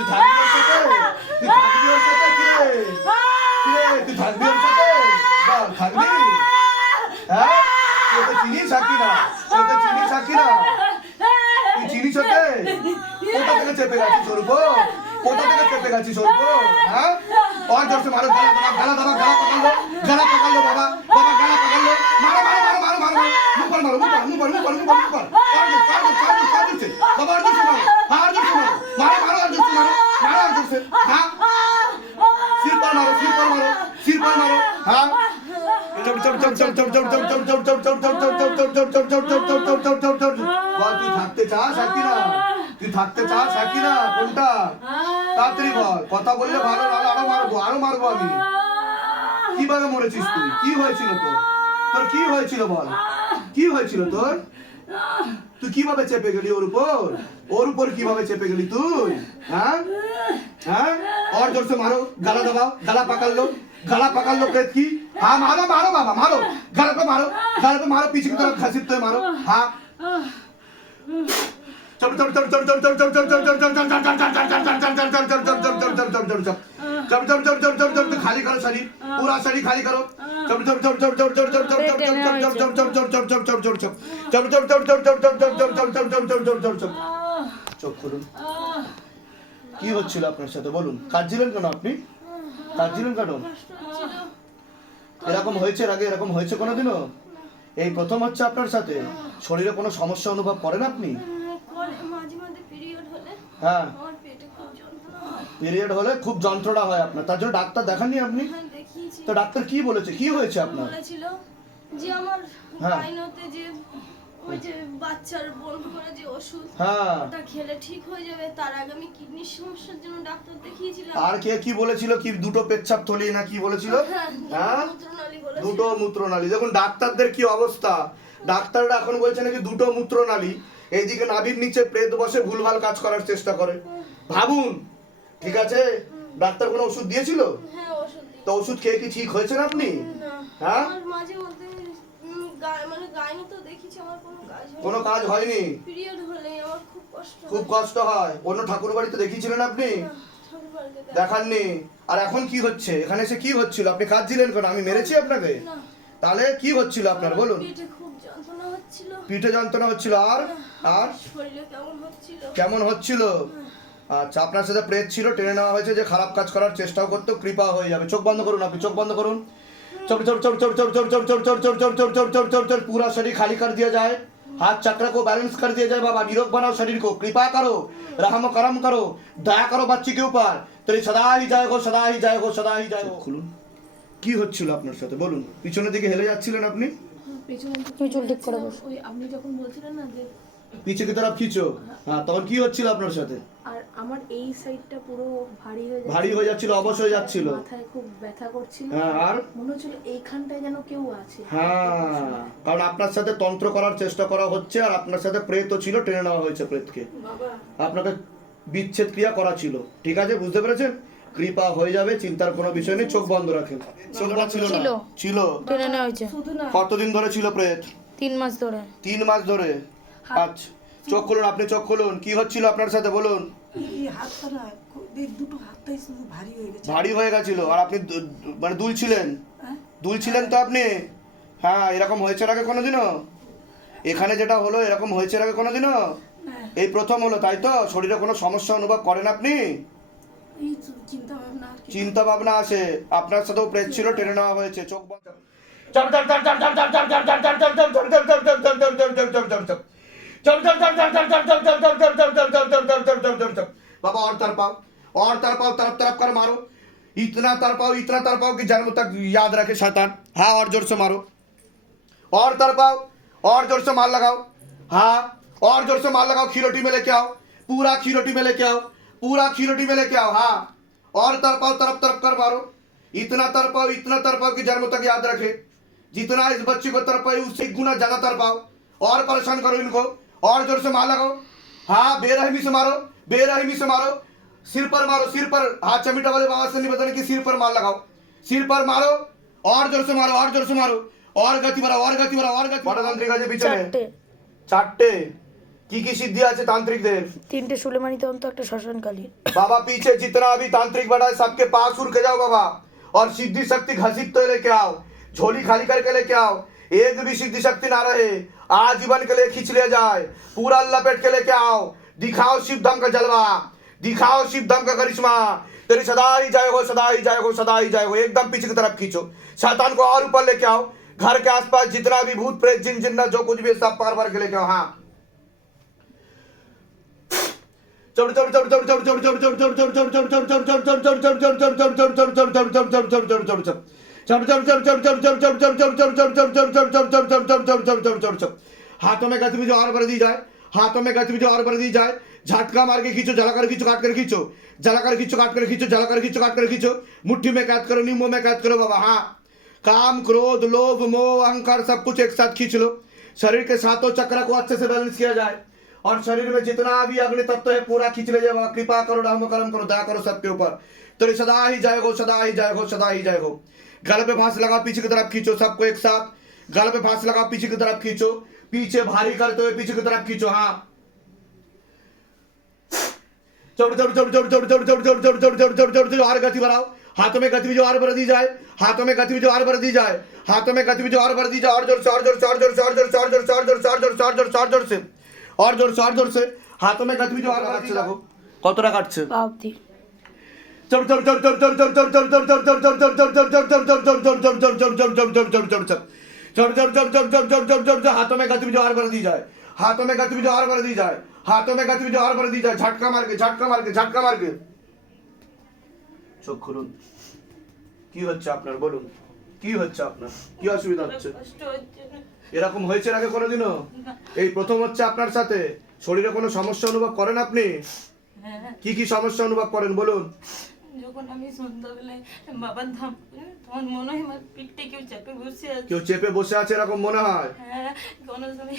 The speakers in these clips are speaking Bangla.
তুই থাকবি ওর সাথে? তুই থাকবি ওর সাথে? তুই থাকবি ওর সাথে? বল, থাকবি? হ্যাঁ? তুই ওকে চিনিস সাকিনা? তুই ওকে চিনিস সাকিনা? তুই চিনিস ওকে? কোথা থেকে চেপে গেছিস ওর উপর? কোথা থেকে চেপে গেছিস ওর উপর? হ্যাঁ? और जोर से मारो, गला दबा, गला पकड़ लो बाबा, बाबा गला पकड़ लो, मारो मारो मारो मारो मारो, मुंह पर मारो, मुंह पर, और जोर से, बाबा और जोर से मारो, हाँ और जोर से मारो, मारो और जोर से हाँ, सिर पर मारो, हाँ, বল তুই থাকতে চাস সাকিনা? তুই থাকতে চাস সাকিনা? কোনটা? তাড়াতাড়ি বল, কথা বললে ভালো, আরো মারবো আমি। কিভাবে মরেছিস তুই? কি হয়েছিল তোর কি হয়েছিল বল? কি হয়েছিল তোর? তুই কিভাবে চেপে গেলি ওর উপর কিভাবে চেপে গেলি তুই? হ্যাঁ হ্যাঁ, और जोर से मारो, गला दबाओ, गला पकड़ लो प्रेत की, हाँ मारो बाबा, मारो, गले पे मारो, पीछे की तरफ घसीटते हुए मारो, हाँ खाली करो शरीर, पूरा शरीर खाली करो, চোখ খুলুন। কি হচ্ছিল আপনার সাথে বলুন? কাঁদছিলেন কেন আপনি? কাঁদছিলেন কেন? এরকম হয়েছে এর আগে? এরকম হয়েছে কোনোদিনও? এই প্রথম হচ্ছে আপনার সাথে? শরীরে কোনো সমস্যা অনুভব করেন আপনি? হ্যাঁ, পিরিয়ড হলে খুব যন্ত্রণা হয় আপনার, তার জন্য ডাক্তার দেখাননি আপনি? তো ডাক্তার কি বলেছে? কি হয়েছে আপনার? বলেছিল যে আমার গাইনোতে যে ওই যে বাচ্চার বন্ধ করে যে ওষুধ, ওটা খেলে ঠিক হয়ে যাবে। তার আগে আমি কিডনির সমস্যার জন্য ডাক্তার দেখিয়েছিলাম। আর কে কি বলেছিল? কি দুটো পেচ্ছাপ থলি না কি বলেছিল? হ্যাঁ, দুটো মূত্রনালী। দেখুন ডাক্তারদের কি অবস্থা, ডাক্তাররা এখন বলছে নাকি দুটো মূত্রনালী, এইদিকে নাভির নিচে প্রেত বসে ভুলভাল কাজ করার চেষ্টা করে। ভাবুন, ঠিক আছে, ডাক্তার কোনো ওষুধ দিয়েছিল? হ্যাঁ, ওষুধ দিয়েছিল। তো ওষুধ খেয়ে কি ঠিক হয়েছেন আপনি? হ্যাঁ, আমার মাঝে মধ্যে মানে গাইনোতে দেখিয়েছি আমার কোনো কাজ হয়নি। পিরিয়ড হলে আমার খুব কষ্ট হয়। অন্য ঠাকুর বাড়িতে দেখিয়েছিলেন আপনি? দেখাননি। আর এখন কি হচ্ছে? এখানে এসে কি হচ্ছিল? আপনি কাঁদছিলেন কেন? আমি মেরেছি আপনাকে? তাহলে কি হচ্ছিল আপনার বলুন? পেটে খুব যন্ত্রণা হচ্ছিল। পিঠে যন্ত্রণা হচ্ছিল, আর আর শরীরে কেমন হচ্ছিল? আচ্ছা, আপনার সাথে প্রেত ছিল, টেনে নেওয়া হয়েছে, যে খারাপ কাজ করার চেষ্টাও করতে, কৃপা হয়ে যাবে। চোখ বন্ধ করুন, আপনি চোখ বন্ধ করুন। पूरा शरीर खाली कर दिया जाए, हाथ चक्र को बैलेंस कर दिया जाए। बाबा निरोग बनाओ शरीर को, कृपा करो, रहम करम करो, दया करो बच्ची के ऊपर, तेरी सदा ही जाएगो, सदा ही जाएगो, सदा ही जाएगो। খুলুন, কি হচ্ছিল আপনার সাথে বলুন? পিছনের দিকে হেলে যাচ্ছিলেন আপনি? চুল ঠিক করে বসো। ওই আপনি যখন বলছিলেন না যে পিছে কি तरफ खींचो, হ্যাঁ, তখন কি হচ্ছিল আপনার সাথে? আর আমার এই সাইডটা পুরো ভারী হয়ে যাচ্ছিল, অবশ হয়ে যাচ্ছিল, মাথায় খুব ব্যথা করছিল। হ্যাঁ, আর মনে হচ্ছিল এইখানটায় যেন কেউ আছে। হ্যাঁ, কারণ আপনার সাথে তন্ত্র করার চেষ্টা করা হচ্ছে, আর আপনার সাথে প্রেতও ছিল, টেনে নেওয়া হয়েছে প্রেতকে, আপনাকে বিচ্ছেদ ক্রিয়া করা ছিল। ঠিক আছে, বুঝতে পেরেছেন? কৃপা হয়ে যাবে, চিন্তার কোনো বিষয় নেই। চোখ বন্ধ রাখেন। চোখ বন্ধ ছিল, টেনে নেওয়া হয়েছে। কতদিন ধরে ছিল প্রেত? 3 মাস ধরে। 3 মাস ধরে। আচ্ছা, চোখ খুলুন, আপনি চোখ খুলুন। কি হচ্ছিল আপনার সাথে বলুন? ভারী হয়ে গেছিল, আর আপনি মানে দুলছিলেন তো আপনি? হ্যাঁ, এরকম হয়েছে আগে কোনোদিনও? এখানে যেটা হলো এরকম হয়েছে আগে কোনোদিনও? এই প্রথম হলো, তাই তো? শরীরে কোনো সমস্যা অনুভব করেন আপনি? চিন্তা ভাবনা আসে। আপনার সাথেও প্রেত ছিল, টেনে নেওয়া হয়েছে। চোখ বন্ধ। बाबा और तरपाओ, तरफ कर मारो, इतना तरपाओ कि जन्म तक याद रखे शैतान। हाँ, और जोर से मारो, और तरपाओ, और जोर से मार लगाओ, हाँ, और जोर से मार लगाओ। खीरोटी में लेके आओ, पूरा खीरोटी में लेके आओ, हाँ, और तरपाओ, तरफ कर मारो, इतना तरपाओ कि जन्म तक याद रखे। जितना इस बच्चे को तरपाए उससे गुना ज्यादा तरपाओ, और परेशान करो इनको, और जोर से मार लगाओ, हाँ, बेरहमी से मारो, सिर पर मारो, हाँ, चमीटा वाले बाबा से नहीं बताने कि सिर पर मार लगाओ, सिर पर मारो, और जोर से मारो, और गति बढ़ाओ, बड़ा तंत्रिका के पीछे में 4 की सिद्धि আছে तांत्रिकদের? 3টে সুলেমানি তন্ত্র, একটা শ্মশানকালী। बाबा पीछे जितना भी तांत्रिक बड़ा है सबके पास उड़ के जाओ बाबा, और सिद्धि शक्ति घसीट तो लेके आओ, झोली खाली करके लेके आओ। एक भी सिद्धि शक्ति ना रहे, आजीवन के लिए खींच लिया जाए, पूरा लपेट के लेके आओ। दिखाओ शिव धाम का जलवा, दिखाओ शिव धाम का करिश्मा। तेरी सदा ही जय हो, सदा ही जय हो, सदा ही जय हो। एकदम पीछे की तरफ खींचो, शैतान को और ऊपर लेके आओ। घर के आसपास जितना भी भूत प्रेत जिन जिन्ना जो कुछ भी है, सब पार पार के लेके आओ। हाँ, हाथों में गतिविधि और बढ़ दी जाए, हाथों में गतिविधि और बढ़ दी जाए। झटका मार के खींचो, जलाकर खींचो, काट कर खींचो, जलाकर खींचो, काट कर खींचो, जलाकर खींचो, काट कर खींचो। मुट्ठी में कैद करो, नींबू में कैद करो बाबा। हाँ, काम, क्रोध, लोभ, मोह, अहंकार सब कुछ एक साथ खींच लो। शरीर के सातों चक्र को अच्छे से बैलेंस किया जाए, और शरीर में जितना भी अग्नि तत्व है पूरा खींच ले जाए। कृपा करो, राम कर्म करो, दया करो सबके ऊपर। तेरी सदा ही जय हो, सदा ही जय हो, सदा ही जय हो। गल पे फांस लगा, पीछे की तरफ खींचो, सबको एक साथ। गल पे फांस लगा, पीछे की तरफ खींचो, पीछे भारी करते हुए पीछे की तरफ खींचो। हाँ, और गति बढ़ाओ। हाथों में गतिविधि और बढ़ दी जाए, हाथों में गतिविधि और बढ़ दी जाए, हाथों में गतिविधि और बढ़ दी जाए। और जोर से, और जोर से, और जोर से, और जोर से, और जोर से, और जोर से, और जोर से, और जोर से, और जोर से, और जोर से, और जोर से। हाथों में गतिविधि और बढ़ दी जाए। কতটা কাটছে? পাউতি। हाथों में गतिविधि और बढ़ दी जाए, हाथों में गतिविधि और बढ़ दी जाए, हाथों में गतिविधि और बढ़ दी जाए। झटका मार के, झटका मार के, झटका मार के। চোখ খুলুন। কি হচ্ছে আপনার বলুন, কি হচ্ছে আপনার, কি অসুবিধা হচ্ছে? এরকম হয়েছে আগে কোনোদিনও? এই প্রথম হচ্ছে আপনার সাথে? শরীরে কোনো সমস্যা অনুভব করেন আপনি? কি কি সমস্যা অনুভব করেন বলুন? যখন আমি সন্ধ্যাবেলায় বাবার ধাম তখন মনে হয় আমার পিঠে কেউ চেপে বসে আছে। কেউ চেপে বসে আছে এরকম মনে হয়? হ্যাঁ, কোনো সময়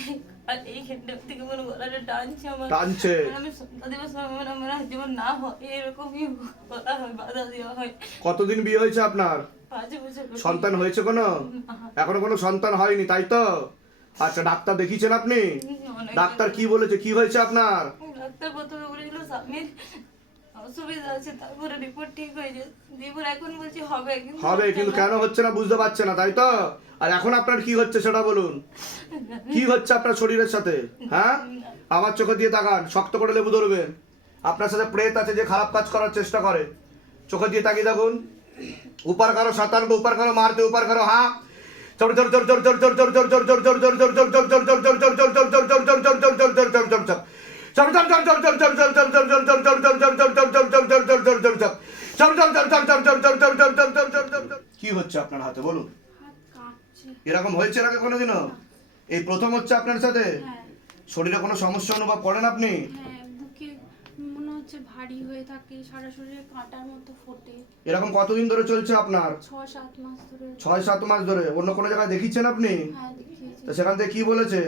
আর এই ক্ষেত্রে থেকে মনে গলাটা টানছে আমার, টানছে। আমি সন্ধ্যা দেওয়ার সময় আমার যেমন না হয় এরকমই বলা হয়, বাধা দেওয়া হয়। কতদিন বিয়ে হয়েছে আপনার? 5 বছর। সন্তান হয়েছে কোনো? এখনো কোনো সন্তান হয়নি, তাই তো? আচ্ছা, ডাক্তার দেখিয়েছেন আপনি? ডাক্তার কি বলেছে, কি হয়েছে আপনার? ডাক্তার প্রথমে বলেছিল স্বামীর অসুবিধা আছে, তারপরে রিপোর্ট ঠিক হয়েছে, এবার এখন বলছি হবে, হবে, কিন্তু কেন হচ্ছে না বুঝতে পারছে না, তাই তো? আর এখন আপনার কি হচ্ছে সেটা বলুন। কি হচ্ছে আপনার শরীরের সাথে? হ্যাঁ, আমার চোখে দিয়ে তাকান, শক্ত করে লেবু ধরবেন। আপনার সাথে প্রেত আছে যে খারাপ কাজ করার চেষ্টা করে, চোখে দিয়ে তাকিয়ে দেখুন। ऊपर करो, शैतान को ऊपर करो, मारते ऊपर करो। हाँ, কি হচ্ছে আপনার হাতে বলুন? এরকম হয়েছে আগে কোনোদিনও? এই প্রথম হচ্ছে আপনার সাথে? শরীরে কোনো সমস্যা অনুভব করেন আপনি? বুকে মনে হচ্ছে ভারী হয়ে থাকে, সারা শরীরে কাঁটার মতো ফোটে। এরকম কতদিন ধরে চলছে আপনার? 6-7 মাস ধরে। 6-7 মাস ধরে? অন্য কোনো জায়গায় দেখিয়েছেন আপনি? হ্যাঁ, দেখিয়েছি। তো সেখান থেকে কি বলেছে?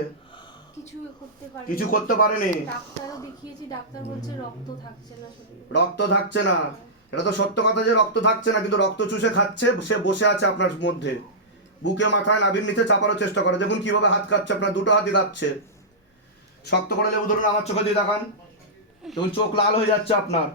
কিছু করতে পারেনি। কিছু করতে পারেনি? ডাক্তারও দেখিয়েছি, ডাক্তার বলছে রক্ত থাকছে না শরীরে। রক্ত থাকছে না? এটা তো সত্য কথা যে রক্ত থাকছে না, কিন্তু রক্ত চুষে খাচ্ছে, সে বসে আছে আপনার মধ্যে, বুকে মাথায় নাভির নিচে চাপানোর চেষ্টা করে। দেখুন কিভাবে হাত কাটছে, আপনার দুটো হাতই কাটছে। শক্ত করে লেবু ধরুন, আমার চোখে দিয়ে দেখান। দেখুন চোখ লাল হয়ে যাচ্ছে আপনার।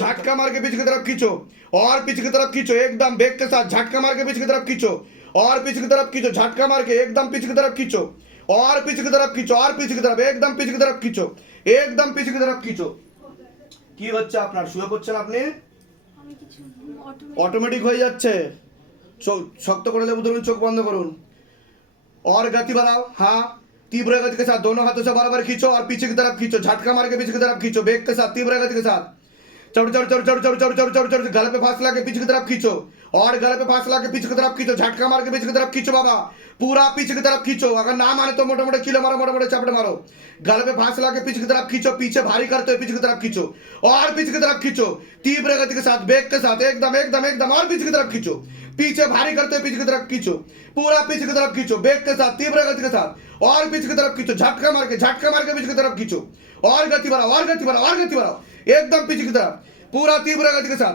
झटका मार के पीछे की तरफ खींचो, और पीछे की तरफ खींचो, एकदम बेग के साथ झटका मार के पीछे की तरफ खींचो, और पीछे की तरफ खींचो, झटका मार के एकदम पीछे की तरफ खींचो, और पीछे की तरफ खींचो, और पीछे की तरफ, एकदम पीछे की तरफ खींचो, एकदम पीछे की तरफ खींचो। কি হচ্ছে আপনার? শুয়ে পড়ছেন আপনি? আমি কিছু অটোমেটিক হয়ে যাচ্ছে। শক্ত করে লেবু ধরুন, চোখ বন্ধ করুন, और गति बढ़ाओ। हाँ, तीव्र गति के साथ दोनों हाथों से बराबर खींचो, और पीछे की तरफ खींचो, झटका मार के पीछे की तरफ खींचो, बेग के साथ, तीव्र गति के साथ। चढ़ चढ़ चढ़ चढ़ चढ़ चढ़ चढ़ चढ़ चढ़ गले पे फासला के पीछे की तरफ खींचो, और गले पे फासला के पीछे की तरफ खींचो, झटका मार के पीछे की तरफ खींचो बाबा, पूरा पीछे की तरफ खींचो। अगर ना माने तो मोटे मोटे कीले मारो, मोटे मोटे चपटे मारो। गले पे फासला के पीछे की तरफ खींचो, पीछे भारी करते हुए पीछे की तरफ खींचो, और पीछे की तरफ खींचो, तीव्र गति के साथ, बेग के साथ, एकदम एकदम एकदम, और पीछे की तरफ खींचो, पीछे भारी करते हुए पीछे की तरफ खींचो, पूरा पीछे की तरफ खींचो, बेग के साथ, तीव्र गति के साथ, और पीछे की तरफ खींचो, झटका मार के पीछे की तरफ खींचो, और गति बढ़ाओ, और गति बढ़ाओ, और गति बढ़ाओ, एकदम पीछे की तरफ, पूरा तीव्र गति के साथ,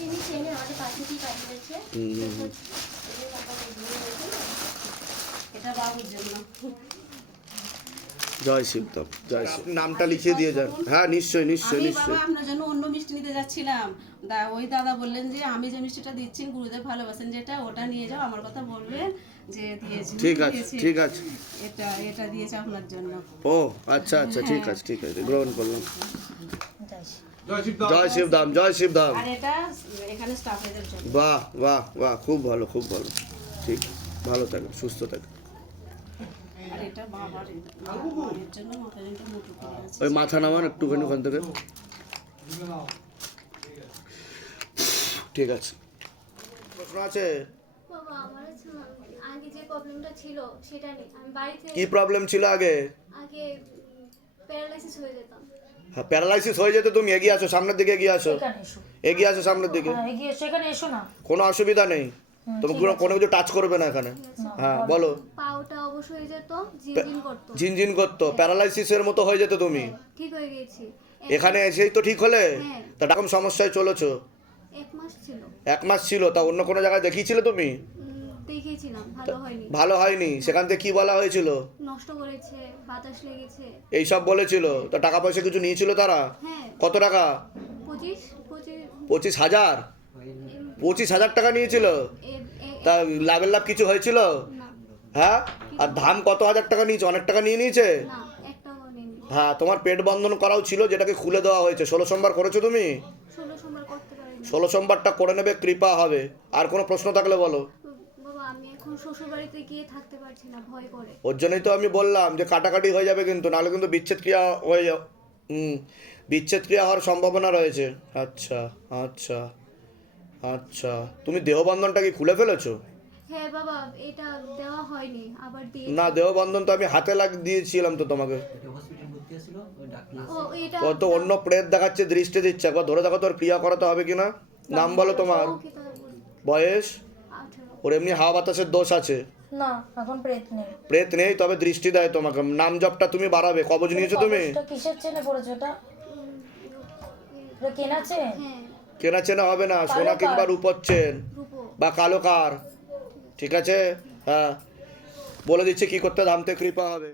চিনি চেনে আমাদের পাশে কি পাঠিয়েছে এটা বাবুর জন্য। জয় শিবদাম, জয় শিব। নামটা লিখিয়ে দিয়ে যান। হ্যাঁ নিশ্চয়ই নিশ্চয়ই আমি নিশ্চয়ই। বাবা আপনার জন্য অন্য মিষ্টি নিতে যাচ্ছিলাম, ওই দাদা বললেন যে আমি যে মিষ্টিটা দিচ্ছি গুরুদেব ভালোবাসেন যেটা, ওটা নিয়ে যাও, আমার কথা বলবেন যে দিয়েছি। ঠিক আছে দিয়েছি। ঠিক আছে। এটা দিয়েছে আপনার জন্য। ও আচ্ছা আচ্ছা ঠিক আছে ঠিক আছে, গ্রহণ করলাম। জয় শিবদাম, জয় শিবদাম। আর এটা এখানে স্টাফেদের জন্য। বাহ বাহ বাহ, খুব ভালো খুব ভালো। ঠিক, ভালো থাকেন, সুস্থ থাকেন। আর এটা বাবার মায়ের জন্য মাথার জন্য মুঠো করে আছে। ওই মাথা নামান একটুখানি ওখান থেকে। ঠিক আছে, প্রশ্ন আছে? বাবা আমার আগে যে প্রবলেমটা ছিল সেটা নেই, আমি বাড়িতে কি প্রবলেম ছিল আগে? আগে প্যারালাইসিস হয়ে যেতাম। হ্যাঁ, প্যারালাইসিস হয়ে যেত। তুমি এগিয়ে আসো, সামনের দিকে এগিয়ে আসো, এগিয়ে আসো সামনের দিকে। হ্যাঁ এগিয়ে এসো, এখানে এসো না। কোনো অসুবিধা নেই, তুমি কোনো কিছু টাচ করবে না এখানে। হ্যাঁ বলো। পাওটা অবশ হয়ে যেত, জিনজিন করতো, ঝিনঝিন করতো, প্যারালাইসিসের মতো হয়ে যেত তুমি। ঠিক হয়ে গেছি। এখানে এসেই তো ঠিক হলে। হ্যাঁ। তা এরকম সমস্যায় চলেছো? 1 মাস ছিল, 1 মাস ছিল। তা অন্য কোনো জায়গায় দেখিয়েছিলে তুমি? দেখিয়েছিলাম, ভালো হয়নি, ভালো হয়নি। সেখান থেকে কি বলা হয়েছিল? নষ্ট করেছে, বাতাস লেগেছে। এইসব বলেছিল। তা টাকা পয়সা কিছু নিয়েছিল তারা? হ্যাঁ, কত টাকা? 25,000? 25,000 টাকা নিয়েছিল। তা লাভের লাভ কিছু হয়েছিল? না হ্যাঁ। আর ধাম কত হাজার টাকা নিয়েছে? অনেক টাকা নিয়ে নিয়েছে। না, একটাও নেই। হ্যাঁ, তোমার পেট বন্ধন করাও ছিল, যেটাকে খুলে দেওয়া হয়েছে। 16 সোমবার করেছো তুমি? 16 সোমবার করতে পারিনি। 16 সোমবারটা করে নেবে, কৃপা হবে। আর কোনো প্রশ্ন থাকলে বলো। বাবা আমি এখন শ্বশুর বাড়িতে গিয়ে থাকতে পারছি না, ভয় করে। ওর জন্যই তো আমি বললাম যে কাটাকাটি হয়ে যাবে কিন্তু, নাহলে কিন্তু বিচ্ছেদ ক্রিয়া হয়ে যাও। বিচ্ছেদ ক্রিয়া হওয়ার সম্ভাবনা রয়েছে। আচ্ছা আচ্ছা আচ্ছা, তুমি দেহবন্ধনটা কি খুলে ফেলেছো? হ্যাঁ বাবা, এটা দেওয়া হয়নি, আবার দিয়ে। না, দেহবন্ধন তো আমি হাতে দিয়েছিলাম তো তোমাকে। ও এটা তোর তো অন্য প্রেত দেখাচ্ছে, দৃষ্টি দিচ্ছে। একবার ধরে দেখো তোর ক্রিয়া করাতে হবে কিনা। নাম বলো তোমার, অঙ্কিতা বল, বয়স। 18। ওর এমনি হাওয়া বাতাসের দোষ আছে। না এখন প্রেত নেই। প্রেত নেই, তবে দৃষ্টি দেয় তোমাকে। নাম জপটা তুমি বাড়াবে। কবজ নিয়েছো তুমি? কবজটা কিসের চেনে পড়েছো এটা? এটা কেনা চেন? হ্যাঁ, কেনা চেনা হবে না, সোনা কিংবা রূপোর চেন রূপো। বা কালো কার। ঠিক আছে, হ্যাঁ বলে দিচ্ছি কি করতে, ধামতে কৃপা হবে।